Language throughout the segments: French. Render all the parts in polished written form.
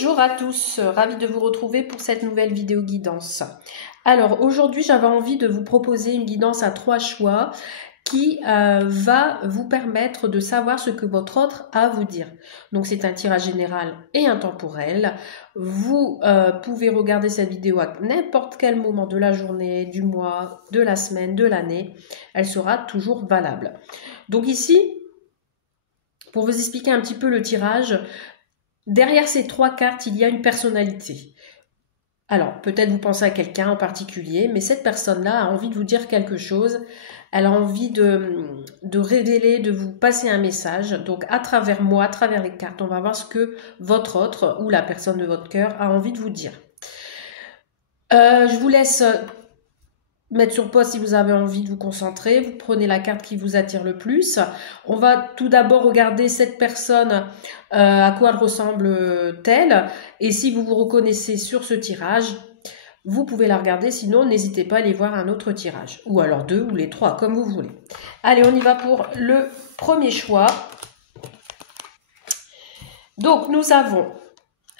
Bonjour à tous, ravie de vous retrouver pour cette nouvelle vidéo guidance. Alors aujourd'hui j'avais envie de vous proposer une guidance à 3 choix qui va vous permettre de savoir ce que votre autre a à vous dire. Donc c'est un tirage général et intemporel. Vous pouvez regarder cette vidéo à n'importe quel moment de la journée, du mois, de la semaine, de l'année. Elle sera toujours valable. Donc ici, pour vous expliquer un petit peu le tirage, derrière ces 3 cartes, il y a une personnalité. Alors, peut-être vous pensez à quelqu'un en particulier, mais cette personne-là a envie de vous dire quelque chose. Elle a envie de révéler, de vous passer un message. Donc, à travers moi, à travers les cartes, on va voir ce que votre autre ou la personne de votre cœur a envie de vous dire. Je vous laisse mettre sur pause si vous avez envie de vous concentrer. Vous prenez la carte qui vous attire le plus. On va tout d'abord regarder cette personne, à quoi elle ressemble-t-elle. Et si vous vous reconnaissez sur ce tirage, vous pouvez la regarder. Sinon, n'hésitez pas à aller voir un autre tirage. Ou alors 2 ou les 3, comme vous voulez. Allez, on y va pour le premier choix. Donc, nous avons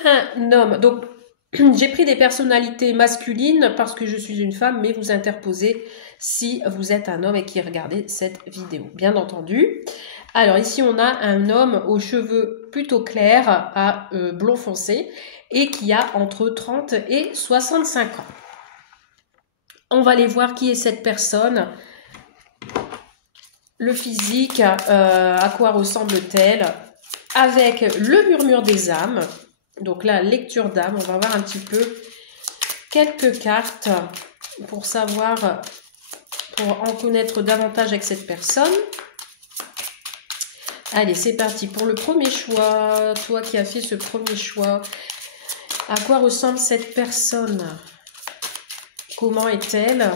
un homme. Donc, j'ai pris des personnalités masculines parce que je suis une femme, mais vous interposez si vous êtes un homme et qui regardez cette vidéo, bien entendu. Alors ici, on a un homme aux cheveux plutôt clairs, à blond foncé, et qui a entre 30 et 65 ans. On va aller voir qui est cette personne, le physique, à quoi ressemble-t-elle, avec le murmure des âmes. Donc la lecture d'âme, on va voir un petit peu quelques cartes pour savoir, pour en connaître davantage avec cette personne. Allez, c'est parti pour le premier choix. Toi qui as fait ce premier choix, à quoi ressemble cette personne? Comment est-elle?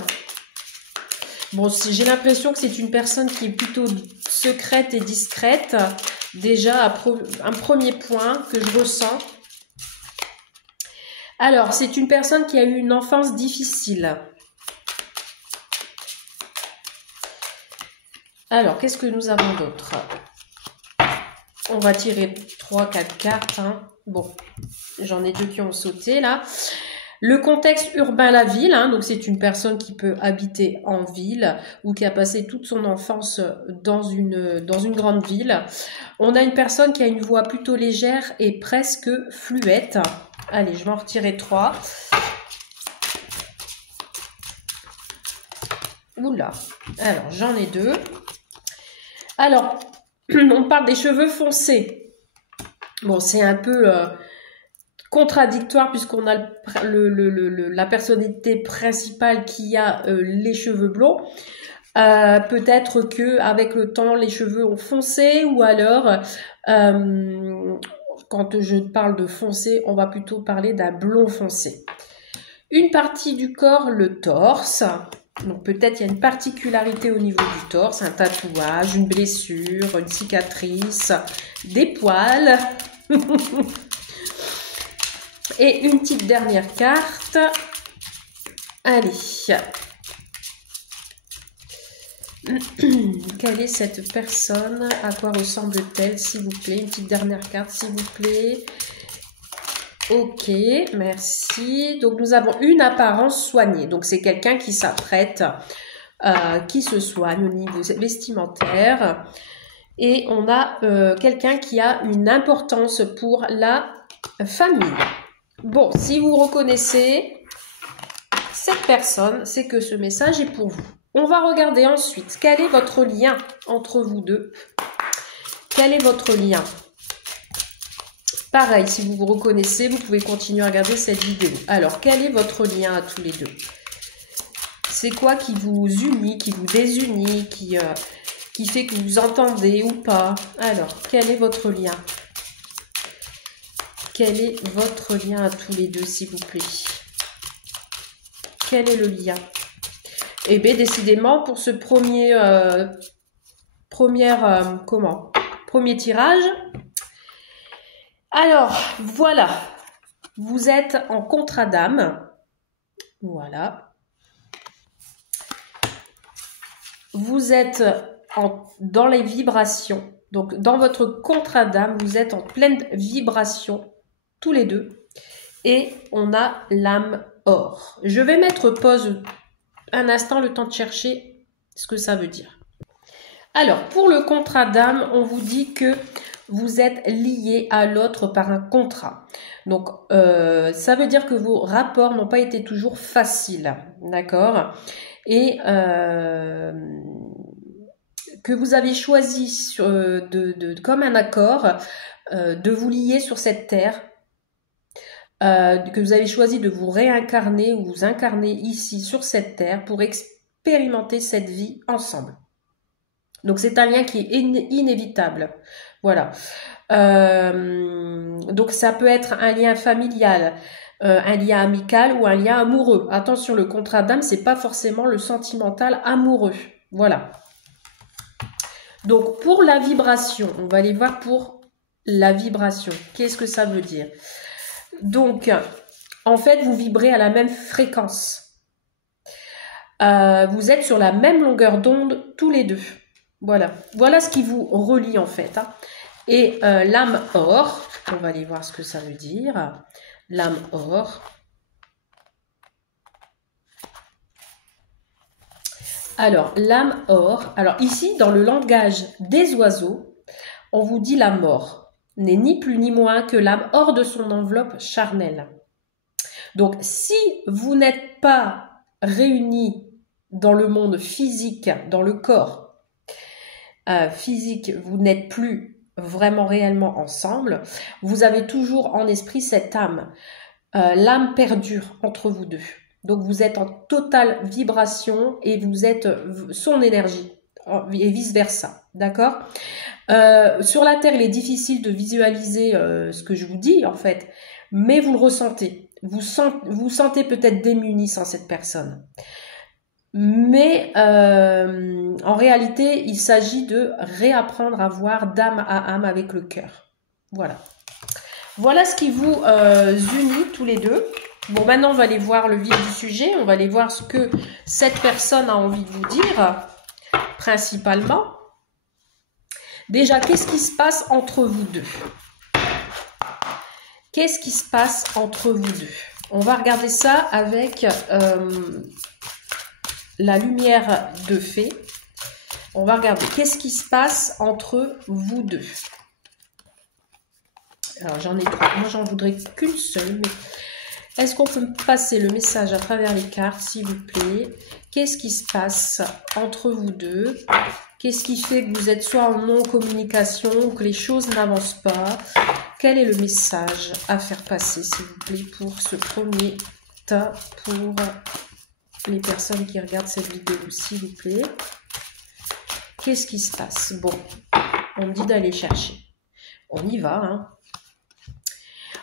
Bon, j'ai l'impression que c'est une personne qui est plutôt secrète et discrète. Déjà, un premier point que je ressens. Alors, c'est une personne qui a eu une enfance difficile. Alors, qu'est-ce que nous avons d'autre? On va tirer 3-4 cartes. Hein. Bon, j'en ai 2 qui ont sauté là. Le contexte urbain, la ville. Hein, donc, c'est une personne qui peut habiter en ville ou qui a passé toute son enfance dans une grande ville. On a une personne qui a une voix plutôt légère et presque fluette. Allez, je vais en retirer 3. Oula. Alors, j'en ai 2. Alors, on parle des cheveux foncés. Bon, c'est un peu contradictoire puisqu'on a la personnalité principale qui a les cheveux blonds. Peut-être que avec le temps, les cheveux ont foncé ou alors... quand je parle de foncé, on va plutôt parler d'un blond foncé. Une partie du corps, le torse. Donc peut-être il y a une particularité au niveau du torse, un tatouage, une blessure, une cicatrice, des poils. Et une petite dernière carte. Allez. Quelle est cette personne? À quoi ressemble-t-elle, s'il vous plaît? Une petite dernière carte, s'il vous plaît. Ok, merci. Donc, nous avons une apparence soignée. Donc, c'est quelqu'un qui s'apprête, qui se soigne au niveau vestimentaire. Et on a quelqu'un qui a une importance pour la famille. Bon, si vous reconnaissez cette personne, c'est que ce message est pour vous. On va regarder ensuite, quel est votre lien entre vous deux? Quel est votre lien? Pareil, si vous vous reconnaissez, vous pouvez continuer à regarder cette vidéo. Alors, quel est votre lien à tous les deux? C'est quoi qui vous unit, qui vous désunit, qui fait que vous entendez ou pas? Alors, quel est votre lien? Quel est votre lien à tous les deux, s'il vous plaît? Quel est le lien? Eh bien, décidément, pour ce premier tirage. Alors, voilà. Vous êtes en contrat d'âme. Voilà. Vous êtes dans les vibrations. Donc, dans votre contrat d'âme, vous êtes en pleine vibration tous les deux. Et on a l'âme or. Je vais mettre pause un instant, le temps de chercher ce que ça veut dire. Alors, pour le contrat d'âme, on vous dit que vous êtes lié à l'autre par un contrat. Donc, ça veut dire que vos rapports n'ont pas été toujours faciles, d'accord? Et que vous avez choisi comme un accord de vous lier sur cette terre, que vous avez choisi de vous réincarner ou vous incarner ici sur cette terre pour expérimenter cette vie ensemble. Donc c'est un lien qui est inévitable. Voilà. Donc ça peut être un lien familial, un lien amical ou un lien amoureux. Attention, le contrat d'âme, c'est pas forcément le sentimental amoureux. Voilà. Donc pour la vibration, on va aller voir pour la vibration. Qu'est-ce que ça veut dire? Donc, en fait, vous vibrez à la même fréquence. Vous êtes sur la même longueur d'onde tous les deux. Voilà. Voilà ce qui vous relie en fait. Hein. Et l'âme or, on va aller voir ce que ça veut dire. L'âme or. Alors, l'âme or. Alors ici, dans le langage des oiseaux, on vous dit la mort n'est ni plus ni moins que l'âme hors de son enveloppe charnelle. Donc, si vous n'êtes pas réunis dans le monde physique, dans le corps physique, vous n'êtes plus vraiment réellement ensemble, vous avez toujours en esprit cette âme. L'âme perdure entre vous deux. Donc, vous êtes en totale vibration et vous êtes son énergie et vice-versa. D'accord ? Sur la Terre, il est difficile de visualiser ce que je vous dis, en fait, mais vous le ressentez. Vous sentez peut-être démuni sans cette personne. Mais en réalité, il s'agit de réapprendre à voir d'âme à âme avec le cœur. Voilà. Voilà ce qui vous unit tous les deux. Bon, maintenant, on va aller voir le vif du sujet. On va aller voir ce que cette personne a envie de vous dire, principalement. Déjà, qu'est-ce qui se passe entre vous deux? Qu'est-ce qui se passe entre vous deux? On va regarder ça avec la lumière de fée. On va regarder qu'est-ce qui se passe entre vous deux. Alors, j'en ai trois. Moi, j'en voudrais qu'une seule. Mais est-ce qu'on peut me passer le message à travers les cartes, s'il vous plaît? Qu'est-ce qui se passe entre vous deux? Qu'est-ce qui fait que vous êtes soit en non-communication ou que les choses n'avancent pas? Quel est le message à faire passer, s'il vous plaît, pour ce premier tas, pour les personnes qui regardent cette vidéo, s'il vous plaît? Qu'est-ce qui se passe? Bon, on me dit d'aller chercher. On y va, hein.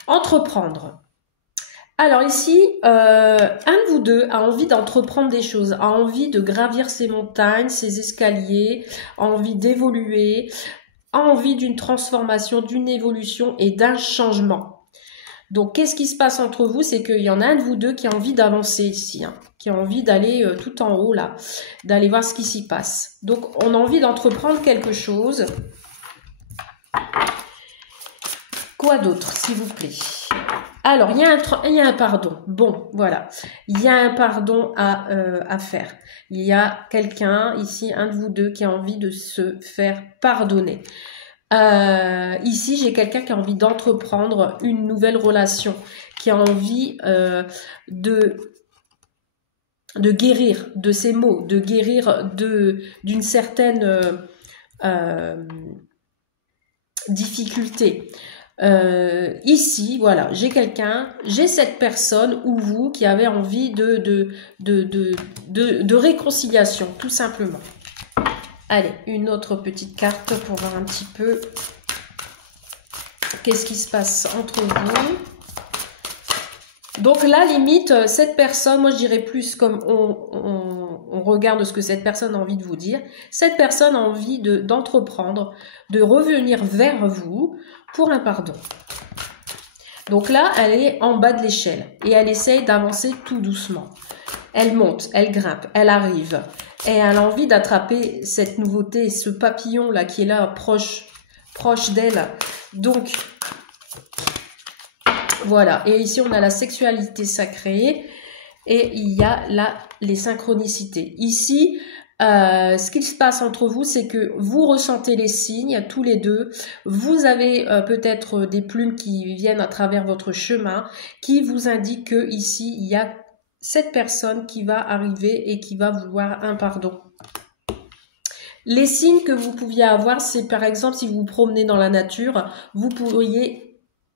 Entreprendre. Alors ici, un de vous deux a envie d'entreprendre des choses, a envie de gravir ses montagnes, ses escaliers, a envie d'évoluer, a envie d'une transformation, d'une évolution et d'un changement. Donc, qu'est-ce qui se passe entre vous? C'est qu'il y en a un de vous deux qui a envie d'avancer ici, hein, qui a envie d'aller tout en haut là, d'aller voir ce qui s'y passe. Donc, on a envie d'entreprendre quelque chose. Quoi d'autre, s'il vous plaît? Alors, il y a un pardon. Bon, voilà. Il y a un pardon à faire. Il y a quelqu'un, ici, un de vous deux, qui a envie de se faire pardonner. Ici, j'ai quelqu'un qui a envie d'entreprendre une nouvelle relation, qui a envie de guérir de ses maux, de guérir d'une certaine difficulté. Ici, voilà, j'ai cette personne ou vous qui avez envie de réconciliation, tout simplement. Allez, une autre petite carte pour voir un petit peu qu'est-ce qui se passe entre vous. Donc là, limite, cette personne, moi je dirais plus comme on regarde ce que cette personne a envie de vous dire. Cette personne a envie d'entreprendre, de revenir vers vous pour un pardon. Donc là, elle est en bas de l'échelle et elle essaye d'avancer tout doucement. Elle monte, elle grimpe, elle arrive et elle a envie d'attraper cette nouveauté, ce papillon là qui est là proche d'elle. Donc, Voilà, et ici on a la sexualité sacrée et il y a là les synchronicités. Ici, ce qui se passe entre vous, c'est que vous ressentez les signes tous les deux. Vous avez peut-être des plumes qui viennent à travers votre chemin, qui vous indiquent que ici il y a cette personne qui va arriver et qui va vouloir un pardon. Les signes que vous pouviez avoir, c'est par exemple si vous vous promenez dans la nature, vous pourriez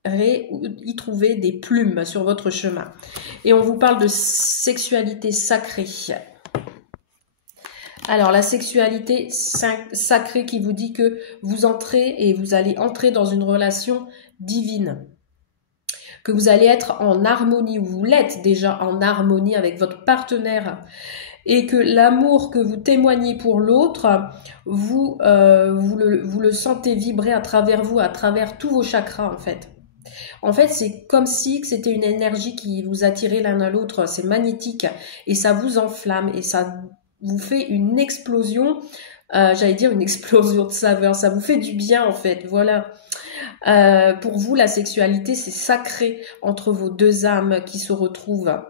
y trouver des plumes sur votre chemin. Et on vous parle de sexualité sacrée. Alors la sexualité sacrée qui vous dit que vous entrez et vous allez entrer dans une relation divine. Que vous allez être en harmonie, ou vous l'êtes déjà en harmonie avec votre partenaire. Et que l'amour que vous témoignez pour l'autre, vous le sentez vibrer à travers vous, à travers tous vos chakras en fait. En fait, c'est comme si c'était une énergie qui vous attirait l'un à l'autre, c'est magnétique et ça vous enflamme et ça vous fait une explosion, j'allais dire une explosion de saveur, ça vous fait du bien en fait, voilà. Pour vous, la sexualité, c'est sacré entre vos deux âmes qui se retrouvent.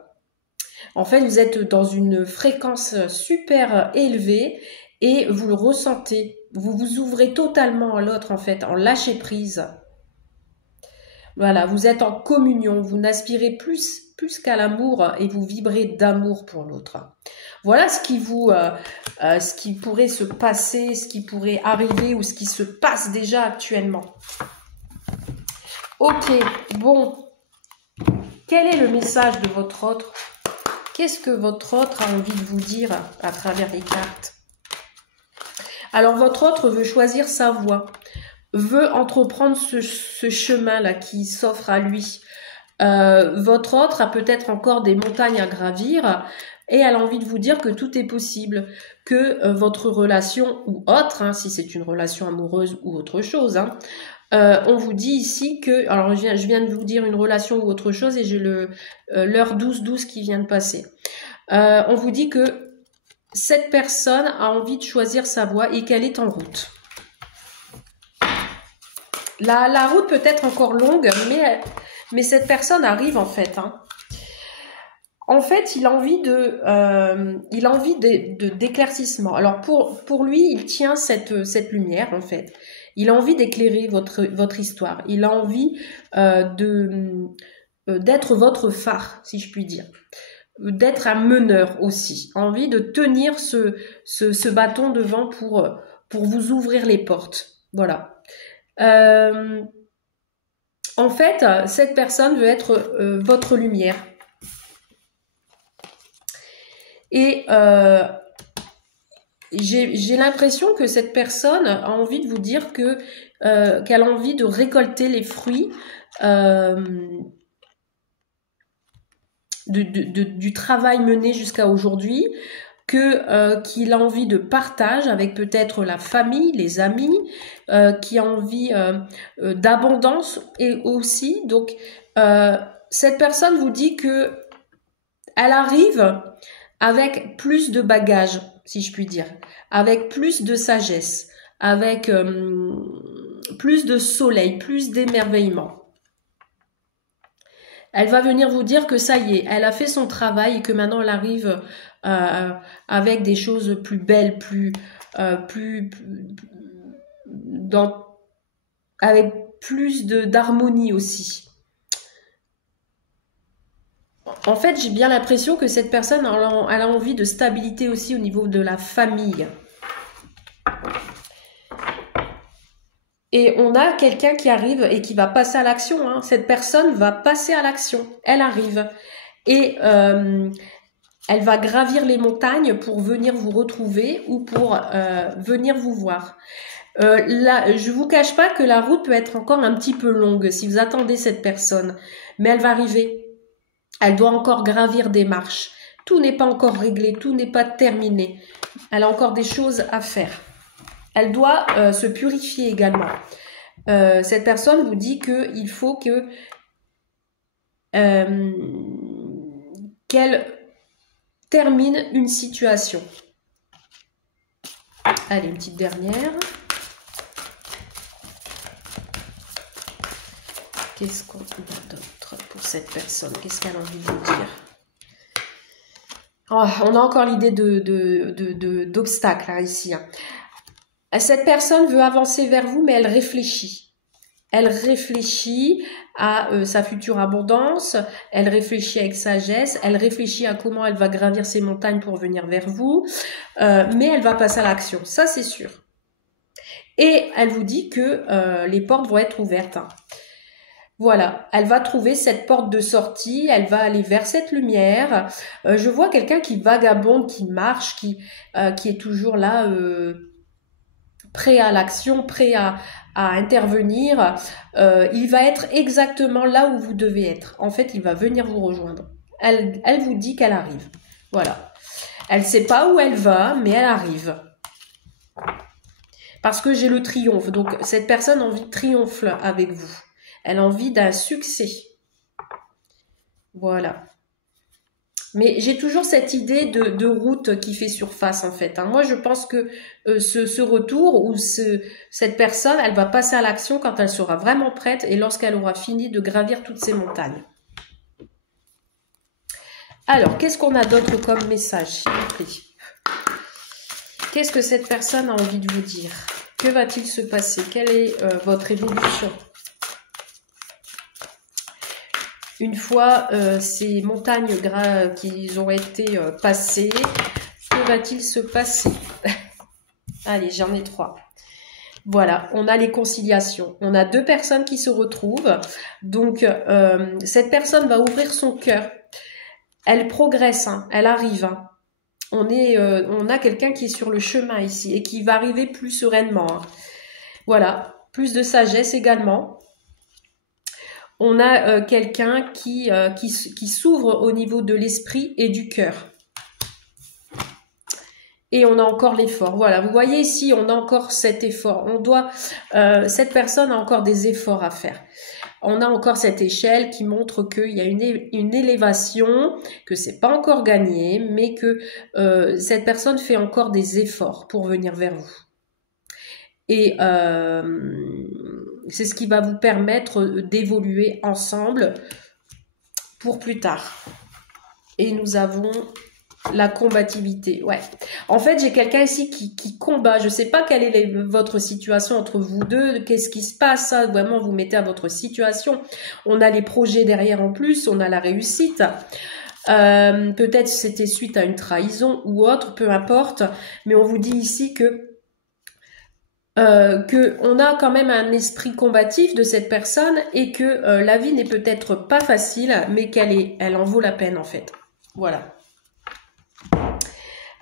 En fait, vous êtes dans une fréquence super élevée et vous le ressentez. Vous vous ouvrez totalement à l'autre en fait, en lâcher prise. Voilà, vous êtes en communion, vous n'aspirez plus qu'à l'amour et vous vibrez d'amour pour l'autre. Voilà ce qui pourrait se passer, ce qui pourrait arriver ou ce qui se passe déjà actuellement. Ok, bon, quel est le message de votre autre? Qu'est-ce que votre autre a envie de vous dire à travers les cartes? Alors, votre autre veut choisir sa voie, veut entreprendre ce chemin-là qui s'offre à lui. Votre autre a peut-être encore des montagnes à gravir et elle a envie de vous dire que tout est possible, que votre relation ou autre, hein, si c'est une relation amoureuse ou autre chose, hein, on vous dit ici que, alors je viens de vous dire une relation ou autre chose et j'ai l'heure 12-12 qui vient de passer. On vous dit que cette personne a envie de choisir sa voie et qu'elle est en route. La route peut être encore longue, mais cette personne arrive en fait. Hein. En fait, il a envie d'éclaircissement. Alors pour lui, il tient cette lumière en fait. Il a envie d'éclairer votre histoire. Il a envie d'être votre phare, si je puis dire. D'être un meneur aussi. Envie de tenir ce bâton devant pour vous ouvrir les portes. Voilà. En fait, cette personne veut être votre lumière. Et j'ai l'impression que cette personne a envie de vous dire que qu'elle a envie de récolter les fruits du travail mené jusqu'à aujourd'hui, qu'il a envie de partage avec peut-être la famille, les amis, qui a envie d'abondance et aussi donc cette personne vous dit que elle arrive avec plus de bagages, si je puis dire, avec plus de sagesse, avec plus de soleil, plus d'émerveillement. Elle va venir vous dire que ça y est, elle a fait son travail et que maintenant elle arrive avec des choses plus belles, avec plus d'harmonie aussi. En fait, j'ai bien l'impression que cette personne, elle a envie de stabilité aussi au niveau de la famille. Et on a quelqu'un qui arrive et qui va passer à l'action. Hein. Cette personne va passer à l'action. Elle arrive. Et elle va gravir les montagnes pour venir vous retrouver ou pour venir vous voir. Là, je vous cache pas que la route peut être encore un petit peu longue si vous attendez cette personne. Mais elle va arriver. Elle doit encore gravir des marches. Tout n'est pas encore réglé, tout n'est pas terminé. Elle a encore des choses à faire. Elle doit se purifier également. Cette personne vous dit qu'il faut qu'elle termine une situation. Allez, une petite dernière. Qu'est-ce qu'on a d'autre? d'autre pour cette personne? Qu'est-ce qu'elle a envie de vous dire? Oh, on a encore l'idée d'obstacle là, ici. Hein. Cette personne veut avancer vers vous, mais elle réfléchit. Elle réfléchit à sa future abondance, elle réfléchit avec sagesse, elle réfléchit à comment elle va gravir ses montagnes pour venir vers vous, mais elle va passer à l'action, ça c'est sûr. Et elle vous dit que les portes vont être ouvertes. Hein. Voilà, elle va trouver cette porte de sortie, elle va aller vers cette lumière. Je vois quelqu'un qui vagabonde, qui marche, qui est toujours là, prêt à l'action, prêt à intervenir. Il va être exactement là où vous devez être. En fait, il va venir vous rejoindre. Elle vous dit qu'elle arrive. Voilà. Elle ne sait pas où elle va, mais elle arrive. Parce que j'ai le triomphe. Donc, cette personne a envie de triompher avec vous. Elle a envie d'un succès. Voilà. Mais j'ai toujours cette idée de route qui fait surface, en fait. Hein. Moi, je pense que ce retour ou cette personne, elle va passer à l'action quand elle sera vraiment prête et lorsqu'elle aura fini de gravir toutes ces montagnes. Alors, qu'est-ce qu'on a d'autre comme message, s'il vous plaît? Qu'est-ce que cette personne a envie de vous dire? Que va-t-il se passer? Quelle est votre évolution? Une fois ces montagnes qui ont été passées, que va-t-il se passer? Allez, j'en ai 3. Voilà, on a les conciliations. On a 2 personnes qui se retrouvent. Donc, cette personne va ouvrir son cœur. Elle progresse, hein, elle arrive. Hein. On a quelqu'un qui est sur le chemin ici et qui va arriver plus sereinement. Hein. Voilà, plus de sagesse également. On a quelqu'un qui s'ouvre au niveau de l'esprit et du cœur. Et on a encore l'effort. Voilà, vous voyez ici, on a encore cet effort. Cette personne a encore des efforts à faire. On a encore cette échelle qui montre qu'il y a une élévation, que c'est pas encore gagné, mais que cette personne fait encore des efforts pour venir vers vous. Et c'est ce qui va vous permettre d'évoluer ensemble pour plus tard. Et nous avons la combativité. Ouais. En fait, j'ai quelqu'un ici qui combat. Je ne sais pas quelle est votre situation entre vous deux. Qu'est-ce qui se passe? Ça, vraiment, vous mettez à votre situation. On a les projets derrière en plus. On a la réussite. Peut-être c'était suite à une trahison ou autre, peu importe. Mais on vous dit ici que on a quand même un esprit combatif de cette personne et que la vie n'est peut-être pas facile, mais elle en vaut la peine en fait. Voilà.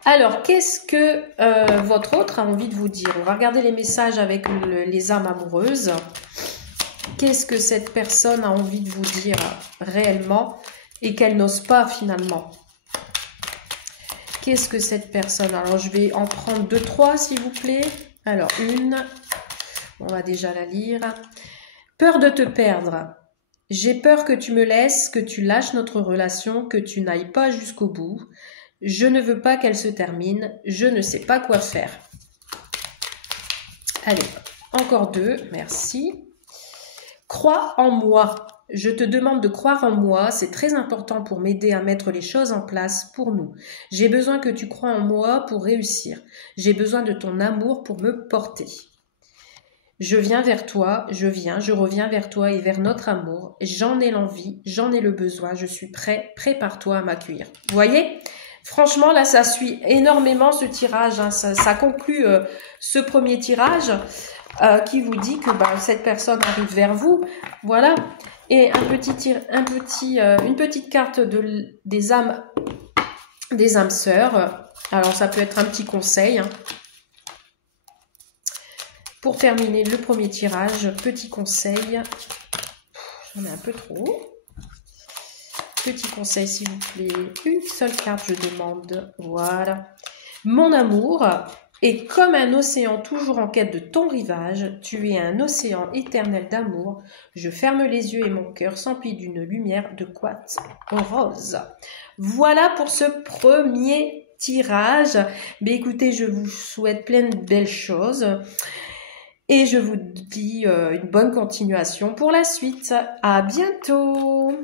Alors, qu'est-ce que votre autre a envie de vous dire? On va regarder les messages avec les âmes amoureuses. Qu'est-ce que cette personne a envie de vous dire réellement et qu'elle n'ose pas finalement? Qu'est-ce que cette personne... Alors, je vais en prendre 2, 3 s'il vous plaît. Alors, une, on va déjà la lire. Peur de te perdre. J'ai peur que tu me laisses, que tu lâches notre relation, que tu n'ailles pas jusqu'au bout. Je ne veux pas qu'elle se termine. Je ne sais pas quoi faire. Allez, encore 2, merci. Crois en moi. Je te demande de croire en moi, c'est très important pour m'aider à mettre les choses en place pour nous. J'ai besoin que tu crois en moi pour réussir. J'ai besoin de ton amour pour me porter. Je viens vers toi, je reviens vers toi et vers notre amour. J'en ai l'envie, j'en ai le besoin, je suis prêt, prépare-toi à m'accueillir. Vous voyez ? Franchement, là, ça suit énormément ce tirage. Hein. Ça conclut ce premier tirage qui vous dit que cette personne arrive vers vous. Voilà. Et une petite carte des âmes sœurs. Alors, ça peut être un petit conseil. Hein. Pour terminer le premier tirage, petit conseil. J'en ai un peu trop. Petit conseil, s'il vous plaît. Une seule carte, je demande. Voilà. Mon amour est comme un océan toujours en quête de ton rivage. Tu es un océan éternel d'amour. Je ferme les yeux et mon cœur s'emplit d'une lumière de quartz rose. Voilà pour ce premier tirage. Mais écoutez, je vous souhaite plein de belles choses. Et je vous dis une bonne continuation pour la suite. À bientôt!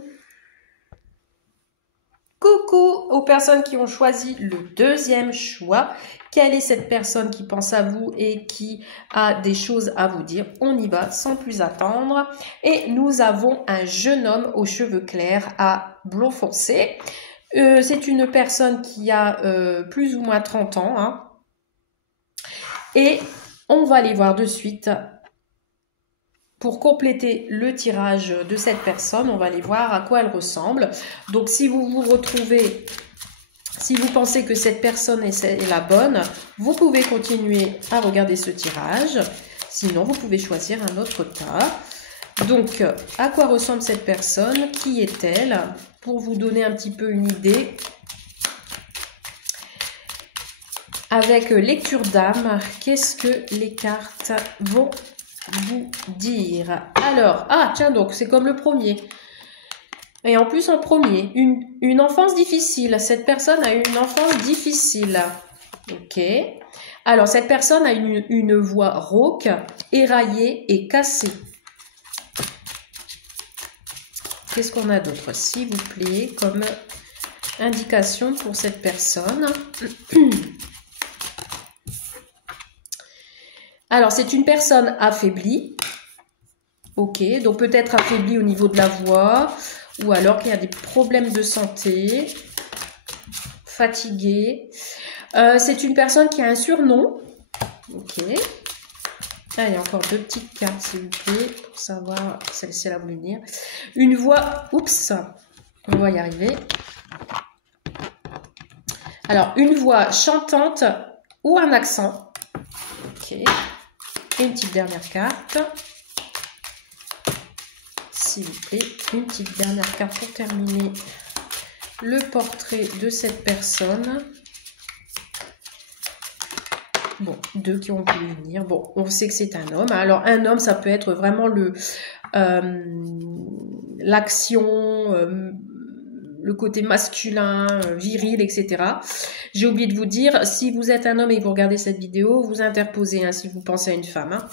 Coucou aux personnes qui ont choisi le deuxième choix. Quelle est cette personne qui pense à vous et qui a des choses à vous dire? On y va sans plus attendre. Et nous avons un jeune homme aux cheveux clairs à blond foncé. C'est une personne qui a plus ou moins 30 ans. Hein. Et on va aller voir de suite. Pour compléter le tirage de cette personne, on va aller voir à quoi elle ressemble. Donc, si vous vous retrouvez, si vous pensez que cette personne est la bonne, vous pouvez continuer à regarder ce tirage. Sinon, vous pouvez choisir un autre tas. Donc, à quoi ressemble cette personne? Qui est-elle? Pour vous donner un petit peu une idée. Avec lecture d'âme, qu'est-ce que les cartes vont vous dire? Alors, ah tiens donc, c'est comme le premier. Et en plus en premier, une enfance difficile. Cette personne a eu une enfance difficile. Ok. Alors, cette personne a une voix rauque, éraillée et cassée. Qu'est-ce qu'on a d'autre, s'il vous plaît, comme indication pour cette personne? Alors, c'est une personne affaiblie. Ok, donc peut-être affaiblie au niveau de la voix, ou alors qu'il y a des problèmes de santé, fatiguée. C'est une personne qui a un surnom. Ok. Allez, encore deux petites cartes, s'il vous plaît, pour savoir, celle-ci, elle a voulu dire. Une voix, oups, on va y arriver. Alors, une voix chantante ou un accent. Ok. Et une petite dernière carte. S'il vous plaît, une petite dernière carte pour terminer le portrait de cette personne. Bon, deux qui ont pu venir. Bon, on sait que c'est un homme. Alors, un homme, ça peut être vraiment l'action, le côté masculin, viril, etc. J'ai oublié de vous dire, si vous êtes un homme et que vous regardez cette vidéo, vous interposez hein, si vous pensez à une femme. Hein.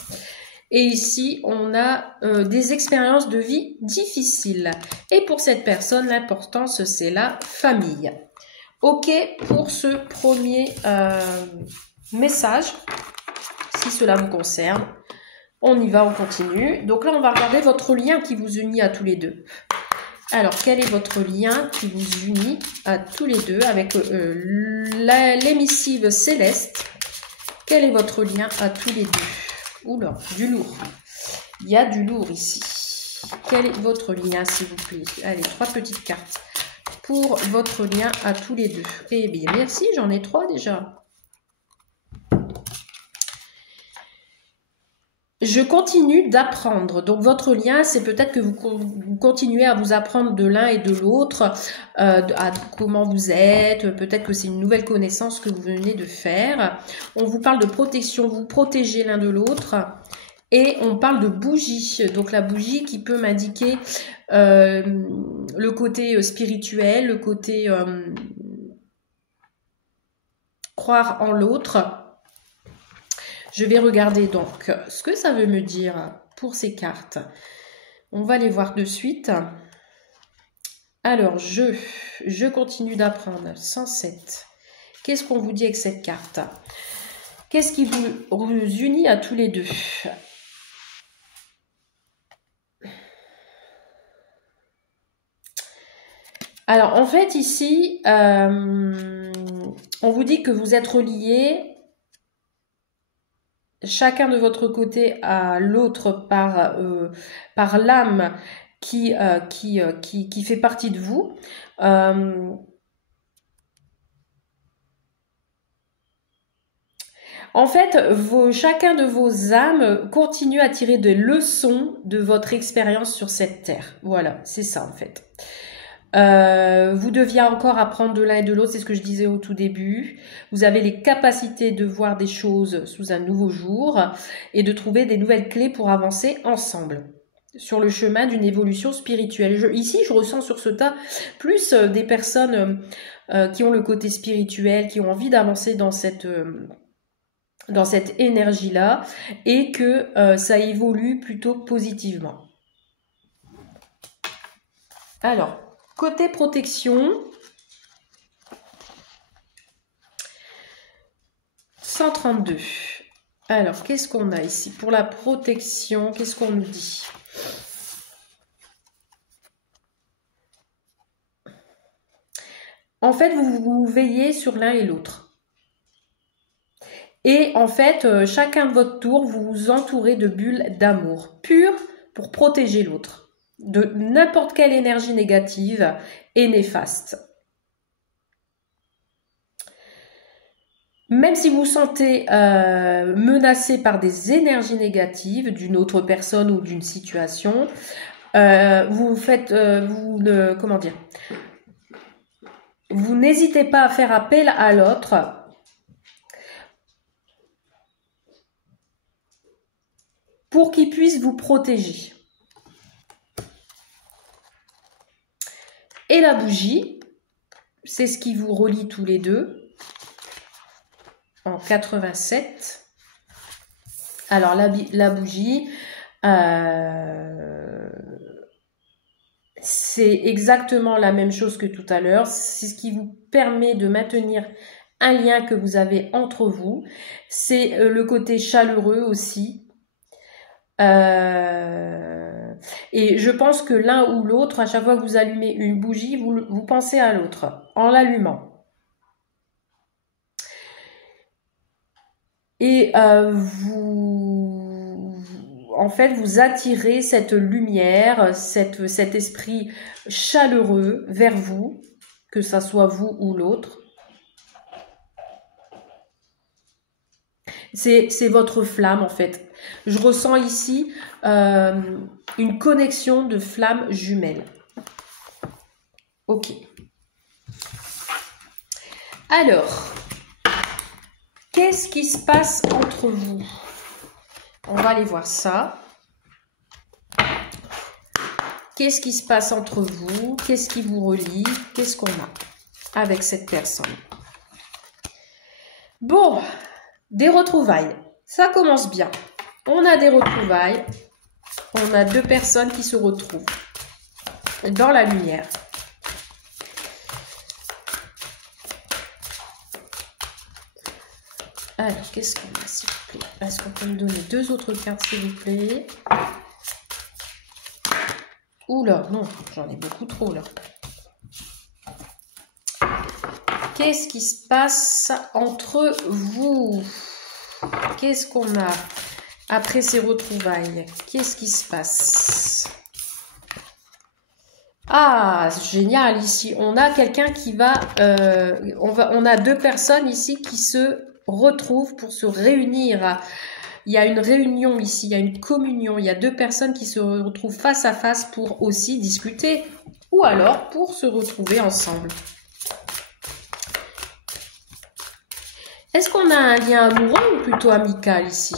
Et ici, on a des expériences de vie difficiles. Et pour cette personne, l'importance, c'est la famille. Ok, pour ce premier message, si cela vous concerne. On y va, on continue. Donc là, on va regarder votre lien qui vous unit à tous les deux. Alors, quel est votre lien qui vous unit à tous les deux avec l'émissive céleste? Quel est votre lien à tous les deux? Oula, du lourd. Il y a du lourd ici. Quel est votre lien, s'il vous plaît? Allez, trois petites cartes pour votre lien à tous les deux. Eh bien, merci, j'en ai trois déjà. Je continue d'apprendre. Donc, votre lien, c'est peut-être que vous continuez à vous apprendre de l'un et de l'autre, à comment vous êtes. Peut-être que c'est une nouvelle connaissance que vous venez de faire. On vous parle de protection, vous protégez l'un de l'autre. Et on parle de bougie. Donc, la bougie qui peut m'indiquer le côté spirituel, le côté croire en l'autre. Je vais regarder donc ce que ça veut me dire pour ces cartes. On va les voir de suite. Alors, je continue d'apprendre. 107. Qu'est-ce qu'on vous dit avec cette carte? Qu'est-ce qui vous unit à tous les deux? Alors, en fait, ici, on vous dit que vous êtes reliés chacun de votre côté à l'autre par l'âme qui fait partie de vous. En fait, chacun de vos âmes continue à tirer des leçons de votre expérience sur cette terre. Voilà, c'est ça en fait. Vous deviez encore apprendre de l'un et de l'autre, c'est ce que je disais au tout début. Vous avez les capacités de voir des choses sous un nouveau jour et de trouver des nouvelles clés pour avancer ensemble sur le chemin d'une évolution spirituelle. Ici, je ressens sur ce tas plus des personnes qui ont le côté spirituel, qui ont envie d'avancer dans dans cette énergie-là et que ça évolue plutôt positivement. Alors, côté protection, 132. Alors, qu'est-ce qu'on a ici? Pour la protection, qu'est-ce qu'on nous dit? En fait, vous veillez sur l'un et l'autre. Et en fait, chacun de votre tour, vous vous entourez de bulles d'amour pur pour protéger l'autre de n'importe quelle énergie négative et néfaste. Même si vous vous sentez menacé par des énergies négatives d'une autre personne ou d'une situation, vous n'hésitez pas à faire appel à l'autre pour qu'il puisse vous protéger. Et la bougie, c'est ce qui vous relie tous les deux. En 87. Alors la bougie, c'est exactement la même chose que tout à l'heure. C'est ce qui vous permet de maintenir un lien que vous avez entre vous. C'est le côté chaleureux aussi. Et je pense que l'un ou l'autre, à chaque fois que vous allumez une bougie, vous pensez à l'autre en l'allumant. Et en fait, vous attirez cette lumière, cet esprit chaleureux vers vous, que ça soit vous ou l'autre. C'est votre flamme, en fait. Je ressens ici une connexion de flammes jumelles. Ok. Alors, qu'est-ce qui se passe entre vous? On va aller voir ça. Qu'est-ce qui se passe entre vous? Qu'est-ce qui vous relie? Qu'est-ce qu'on a avec cette personne? Bon, des retrouvailles. Ça commence bien. On a des retrouvailles. On a deux personnes qui se retrouvent dans la lumière. Alors, qu'est-ce qu'on a, s'il vous plaît? Est-ce qu'on peut me donner deux autres cartes, s'il vous plaît? Oula, non, j'en ai beaucoup trop, là. Qu'est-ce qui se passe entre vous? Qu'est-ce qu'on a après ces retrouvailles? Qu'est-ce qui se passe? Ah, génial, ici, on a quelqu'un qui va... on a deux personnes ici qui se retrouvent pour se réunir. Il y a une réunion ici, il y a une communion, il y a deux personnes qui se retrouvent face à face pour aussi discuter ou alors pour se retrouver ensemble. Est-ce qu'on a un lien amoureux ou plutôt amical ici?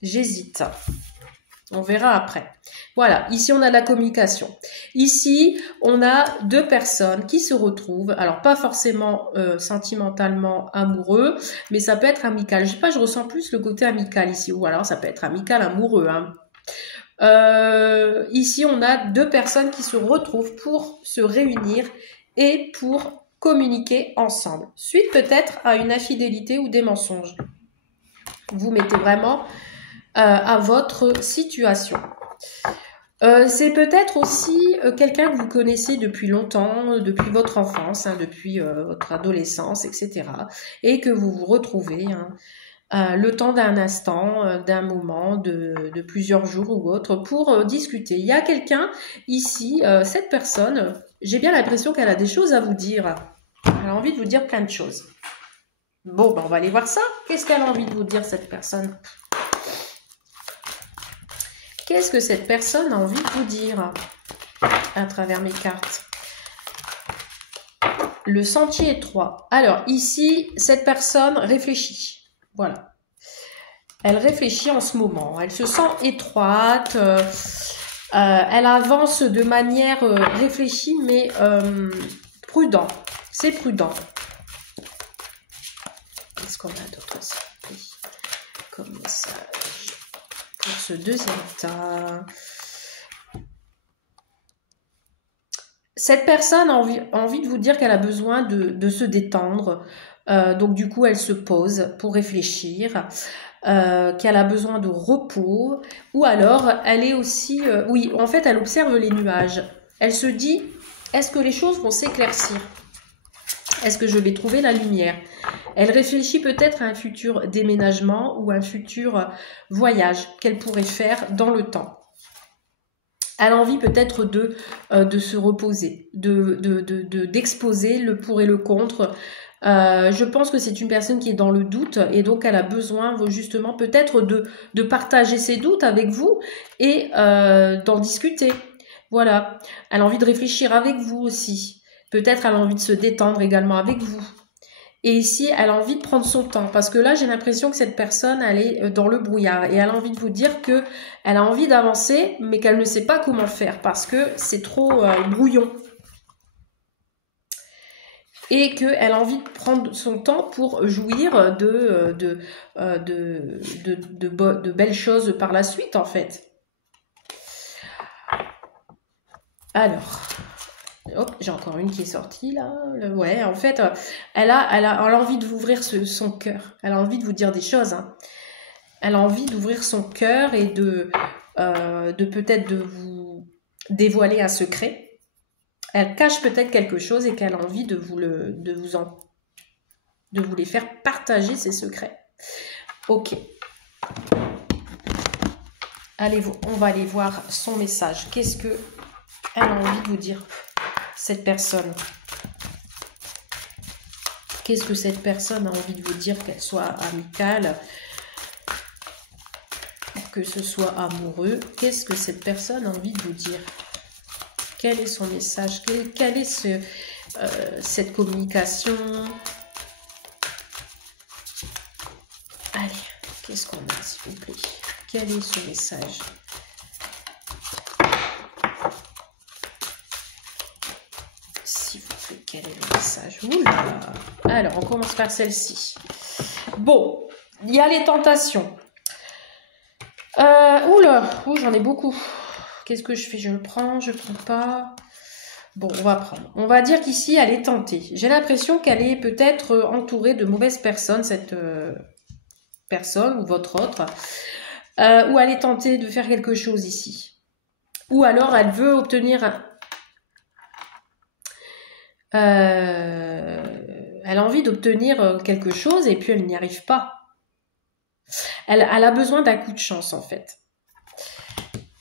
J'hésite. On verra après. Voilà, ici on a la communication. Ici, on a deux personnes qui se retrouvent, alors pas forcément sentimentalement amoureux, mais ça peut être amical. Je sais pas, je ressens plus le côté amical ici, ou alors ça peut être amical amoureux. Hein. Ici, on a deux personnes qui se retrouvent pour se réunir et pour communiquer ensemble. Suite peut-être à une infidélité ou des mensonges. Vous mettez vraiment à votre situation. C'est peut-être aussi quelqu'un que vous connaissez depuis longtemps, depuis votre enfance, hein, depuis votre adolescence, etc. Et que vous vous retrouvez le temps d'un instant, d'un moment, de plusieurs jours ou autre pour discuter. Il y a quelqu'un ici, cette personne, j'ai bien l'impression qu'elle a des choses à vous dire. Elle a envie de vous dire plein de choses. Bon, ben on va aller voir ça. Qu'est-ce qu'elle a envie de vous dire, cette personne ? Qu'est-ce que cette personne a envie de vous dire à travers mes cartes? Le sentier étroit. Alors, ici, cette personne réfléchit. Voilà. Elle réfléchit en ce moment. Elle se sent étroite. Elle avance de manière réfléchie, mais prudent. C'est prudent. Qu'est-ce qu'on a d'autre ici? comme message pour ce deuxième tas. Cette personne a envie de vous dire qu'elle a besoin de se détendre. Donc du coup, elle se pose pour réfléchir. Qu'elle a besoin de repos. Ou alors, elle est aussi... oui, en fait, elle observe les nuages. Elle se dit, est-ce que les choses vont s'éclaircir? Est-ce que je vais trouver la lumière? Elle réfléchit peut-être à un futur déménagement ou un futur voyage qu'elle pourrait faire dans le temps. Elle a envie peut-être de se reposer, d'exposer le pour et le contre. Je pense que c'est une personne qui est dans le doute et donc elle a besoin justement peut-être de partager ses doutes avec vous et d'en discuter. Voilà, elle a envie de réfléchir avec vous aussi. Peut-être elle a envie de se détendre également avec vous. Et ici, elle a envie de prendre son temps. Parce que là, j'ai l'impression que cette personne, elle est dans le brouillard. Et elle a envie de vous dire qu'elle a envie d'avancer, mais qu'elle ne sait pas comment faire. Parce que c'est trop brouillon. Et qu'elle a envie de prendre son temps pour jouir de belles choses par la suite, en fait. Alors... Hop, j'ai encore une qui est sortie là. Ouais, en fait, elle a envie de vous ouvrir son cœur. Elle a envie de vous dire des choses. Hein. Elle a envie d'ouvrir son cœur et de peut-être de vous dévoiler un secret. Elle cache peut-être quelque chose et qu'elle a envie de vous les faire partager ses secrets. Ok. Allez, on va aller voir son message. Qu'est-ce que elle a envie de vous dire? Cette personne. Qu'est-ce que cette personne a envie de vous dire, qu'elle soit amicale, que ce soit amoureux? Qu'est-ce que cette personne a envie de vous dire? Quel est son message? Quelle est cette communication? Allez, qu'est-ce qu'on a, s'il vous plaît? Quel est son message? Quel est le message? Oula. Alors, on commence par celle-ci. Bon, il y a les tentations. Oula, j'en ai beaucoup. Qu'est-ce que je fais? Je le prends, je ne prends pas. Bon, on va prendre. On va dire qu'ici, elle est tentée. J'ai l'impression qu'elle est peut-être entourée de mauvaises personnes, cette personne ou votre autre. Ou elle est tentée de faire quelque chose ici. Ou alors, elle veut obtenir... elle a envie d'obtenir quelque chose et puis elle n'y arrive pas. Elle a besoin d'un coup de chance en fait.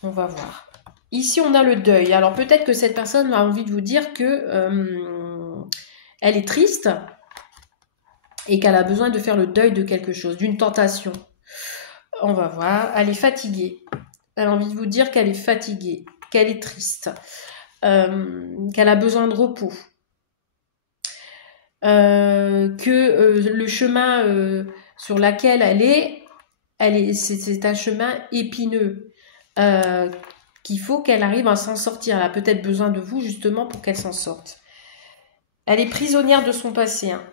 On va voir. Ici on a le deuil. Alors peut-être que cette personne a envie de vous dire que elle est triste et qu'elle a besoin de faire le deuil de quelque chose, d'une tentation. On va voir. Elle est fatiguée. Elle a envie de vous dire qu'elle est fatiguée, qu'elle est triste, qu'elle a besoin de repos. Que le chemin sur lequel c'est un chemin épineux, qu'il faut qu'elle arrive à s'en sortir. Elle a peut-être besoin de vous justement pour qu'elle s'en sorte. Elle est prisonnière de son passé. Hein.